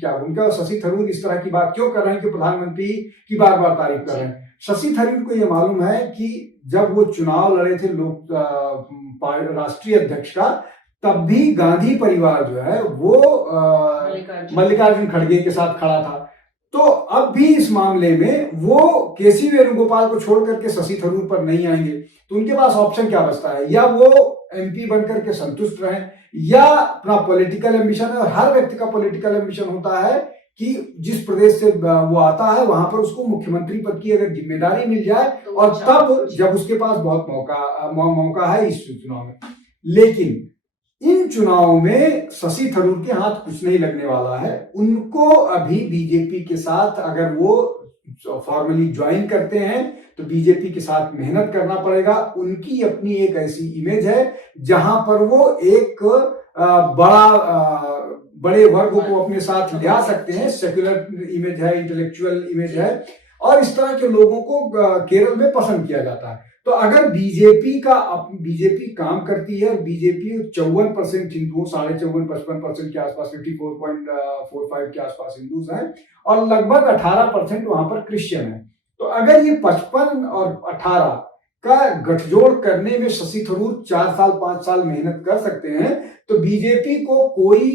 क्या भूमिका, शशि थरूर इस तरह की बात क्यों कर रहे हैं कि प्रधानमंत्री की बार बार तारीफ कर रहे हैं। शशि थरूर को यह मालूम है कि जब वो चुनाव लड़े थे राष्ट्रीय अध्यक्ष का, तब भी गांधी परिवार जो है वो मल्लिकार्जुन खड़गे के साथ खड़ा था। तो अब भी इस मामले में वो केसी वेणुगोपाल को छोड़ करके शशि थरूर पर नहीं आएंगे। तो उनके पास ऑप्शन क्या बचता है, या वो एमपी बनकर के संतुष्ट रहें, या अपना पॉलिटिकल एम्बिशन है। और हर व्यक्ति का पॉलिटिकल एम्बिशन होता है कि जिस प्रदेश से वो आता है वहां पर उसको मुख्यमंत्री पद की अगर जिम्मेदारी मिल जाए, और तब जब उसके पास बहुत मौका है इस चुनाव में। लेकिन इन चुनावों में शशि थरूर के हाथ कुछ नहीं लगने वाला है। उनको अभी बीजेपी के साथ अगर वो फॉर्मली ज्वाइन करते हैं तो बीजेपी के साथ मेहनत करना पड़ेगा। उनकी अपनी एक ऐसी इमेज है जहां पर वो एक बड़े वर्ग को अपने साथ ले आ सकते हैं। सेक्युलर इमेज है, इंटेलेक्चुअल इमेज है, और इस तरह के लोगों को केरल में पसंद किया जाता है। तो अगर बीजेपी काम करती है, और बीजेपी 54% हिंदुओं, 54.55% के आसपास, 54.45 के आसपास हिंदू हैं, और लगभग 18% वहां पर क्रिश्चियन है। तो अगर ये 55 और 18 का गठजोड़ करने में शशि थरूर 4 साल 5 साल मेहनत कर सकते हैं, तो बीजेपी को कोई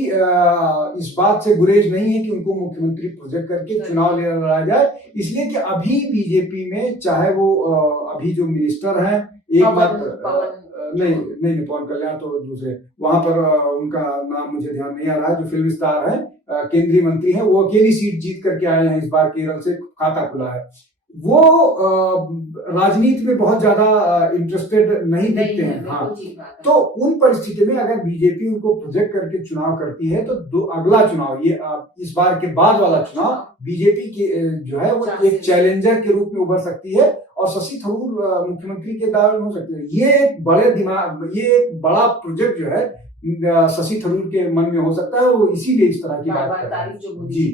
इस बात से गुरेज नहीं है कि उनको मुख्यमंत्री प्रोजेक्ट करके चुनाव लड़ा जाए। इसलिए कि अभी बीजेपी में चाहे वो अभी जो मिनिस्टर हैं, नहीं पवन कल्याण तो दूसरे, वहां पर उनका नाम मुझे ध्यान नहीं आ रहा है, जो फिल्म स्टार है, केंद्रीय मंत्री है, वो अकेली सीट जीत करके आए हैं इस बार, केरल से खाता खुला है। वो राजनीति में बहुत ज्यादा इंटरेस्टेड नहीं दिखते हैं। हाँ, तो उन परिस्थिति में अगर बीजेपी उनको प्रोजेक्ट करके चुनाव करती है, तो अगला चुनाव, ये इस बार के बाद वाला चुनाव, बीजेपी की जो है वो एक चैलेंजर के रूप में उभर सकती है, और शशि थरूर मुख्यमंत्री के दावे में हो सकते हैं। ये एक बड़ा प्रोजेक्ट जो है शशि थरूर के मन में हो सकता है, वो इसीलिए इस तरह की बात कर रहे हैं। जी।